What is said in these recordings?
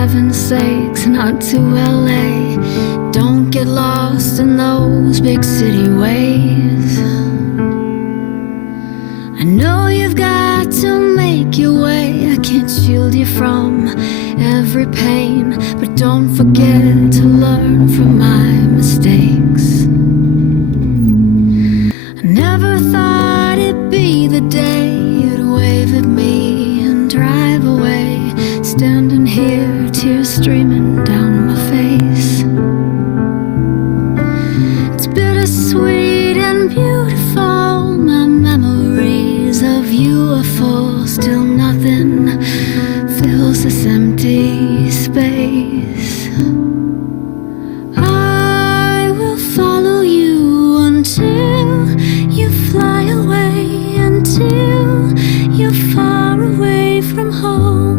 heaven's sakes, not to LA. Don't get lost in those big city ways. I know you've got to make your way. I can't shield you from every pain, but don't forget to learn from my mistakes. I never thought it'd be the day you'd wave at me and drive away, standing here, tears streaming down my face. It's bittersweet and beautiful, my memories of you are full. Still nothing fills this empty space. I will follow you until you fly away, until you're far away from home.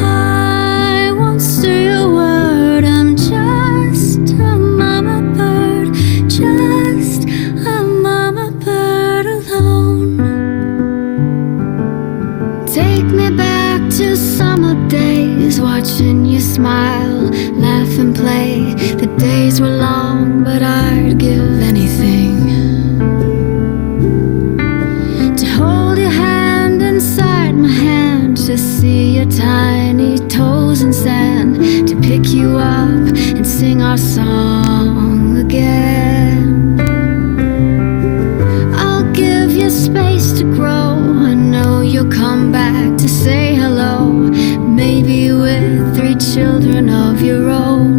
I won't say a word, I'm just a mama bird, just a mama bird alone. Take me back to summer days, watching you smile, laugh and play. The days were long, but I'd give anything to hold your hand inside my hand, to see your tiny toes in sand, to pick you up and sing our song again. I'll give you space to grow. I know you'll come back to say hello, maybe with 3 children of your own.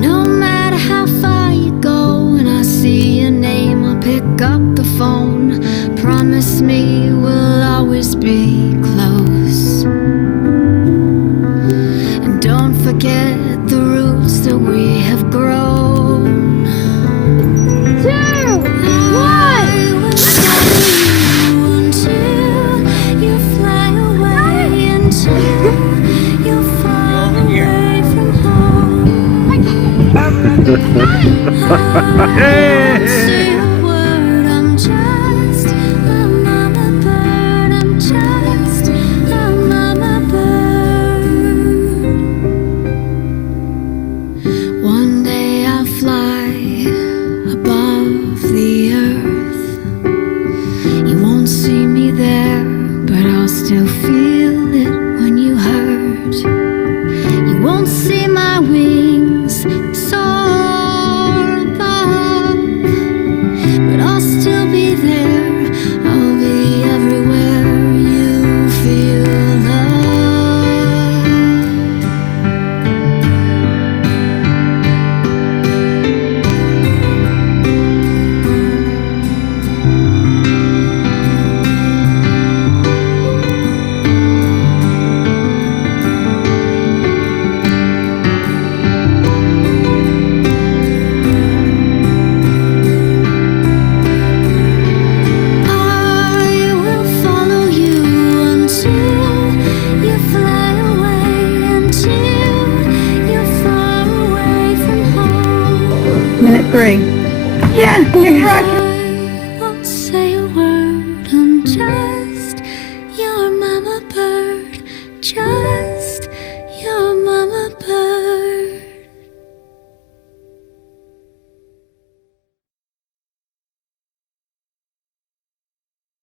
No matter how far you go, and I see your name, I'll pick up the phone. Promise me we'll always be close, and don't forget the roots that we have grown. 2, 1. Until you fly away, until you're far away from home. I won't say a word, I'm just a mama bird, I'm just a mama bird. One day I'll fly above the earth. You won't see me there, but I'll still feel it when you hurt. You won't see my wings soar above, but I'll still be there. I'll be everywhere you feel love. I will follow you until you fly away, until you're far away from home. Minute 3. Yeah, you're rocking. I won't say a word, I'm just your mama bird, just